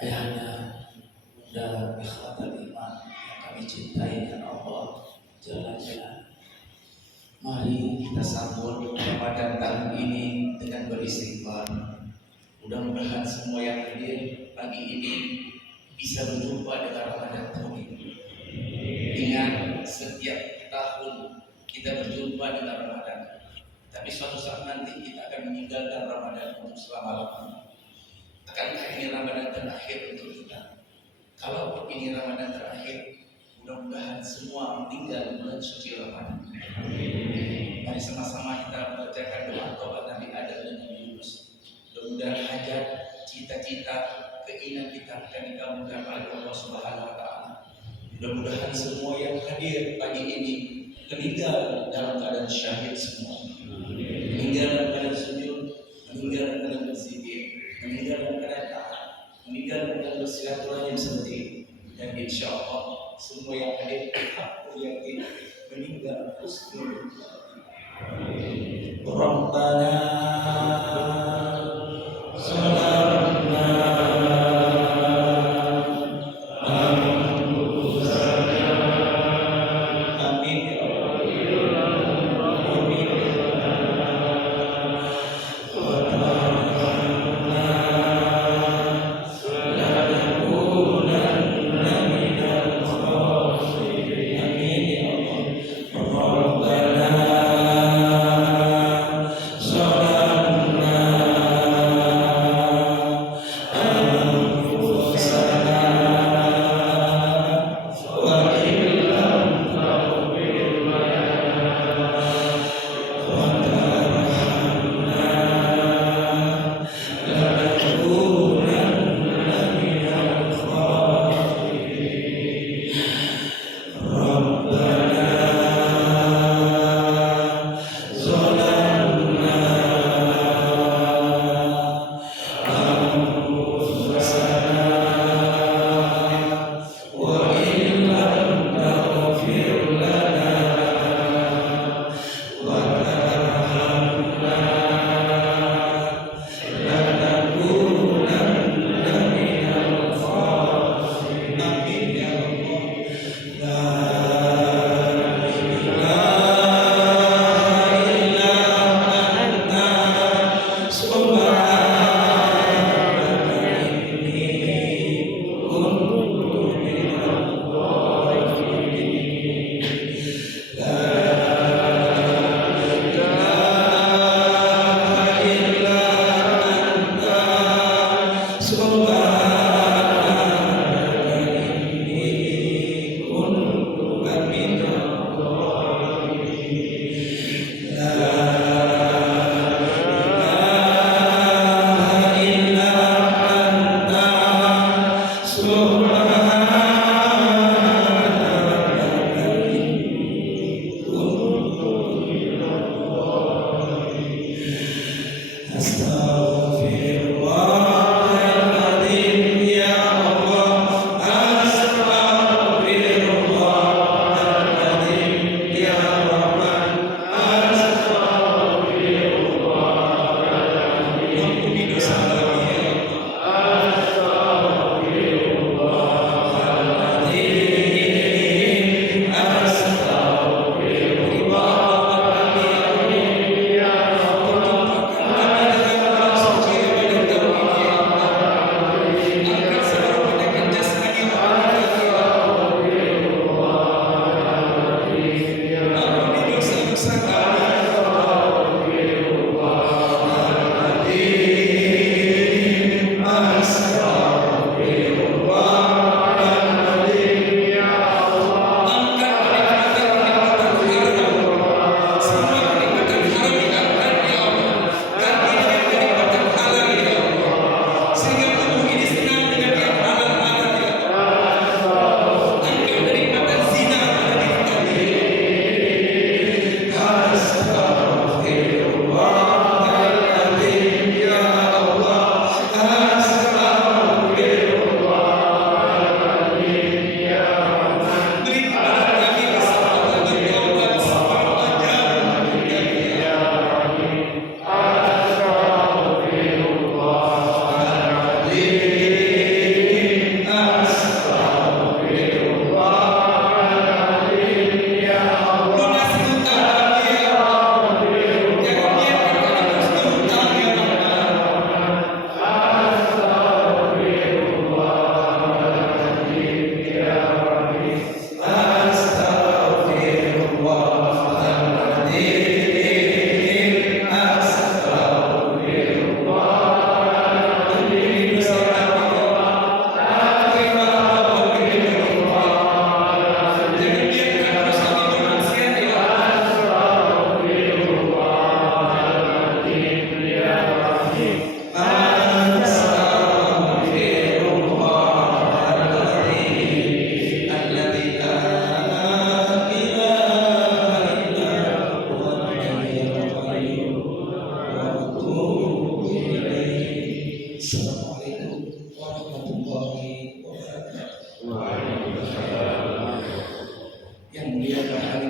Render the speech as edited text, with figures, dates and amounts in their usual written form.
ayahanda, bunda, ikhwatal iman yang kami cintai dan Allah Jalla. Mari kita sambut Ramadan tahun ini dengan beristighfar. Mudah-mudahan semua yang hadir pagi ini bisa berjumpa dengan Ramadan tahun ini. Ingat, setiap tahun kita berjumpa dengan Ramadan, tapi suatu saat nanti kita akan meninggalkan Ramadan untuk selama-lamanya. Akankah ini Ramadan terakhir untuk kita? Kalau ini Ramadan terakhir, mudah-mudahan semua meninggal bulan suci Ramadan. Mari sama-sama kita membacakan doa taubat Nabi Adam dan Nabi Yunus. Mudah-mudahan hajat, cita-cita, keinginan kita akan dikabulkan oleh Allah Subhanahu wa Ta'ala. Mudah-mudahan semua yang hadir pagi ini meninggal dalam keadaan syahid semua. Meninggal dalam keadaan sujud, meninggal dalam keadaan berzikir, meninggal dalam keadaan taat, meninggal dalam keadaan bersilaturahim seperti ini. Dan insya Allah semua yang hadir aku yakin meninggal husnul. Rabbana salamna Assalamualaikum warahmatullahi wabarakatuh. Waalaikumsalam. Yang mulia pada hari